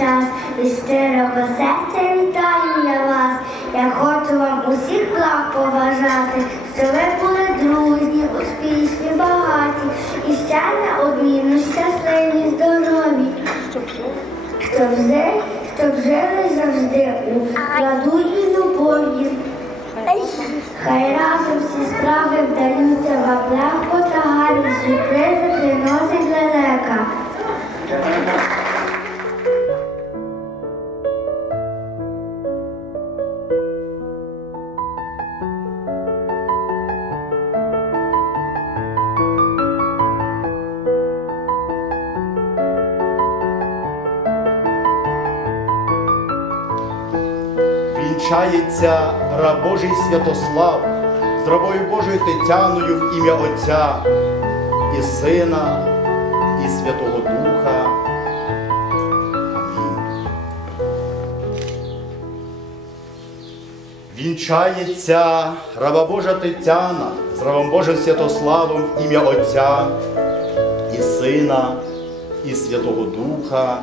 час. Від щирого серця вітаю я вас. Я хочу вам усіх благ побажати, що ви були дружні, успішні, багаті і ще неодмінно щасливі, здорові. Щоб жили, щоб жили завжди у ладу і любові. Хай разом всі справи вдаються вам легко та гарні сюрпризи приносить лелека. Вінчається раб Божий Святослав з рабою Божою Тетяною в ім'я Отця і Сина, і Святого Духа. Вінчається раба Божа Тетяна з рабом Божим Святославом в ім'я Отця і Сина, і Святого Духа.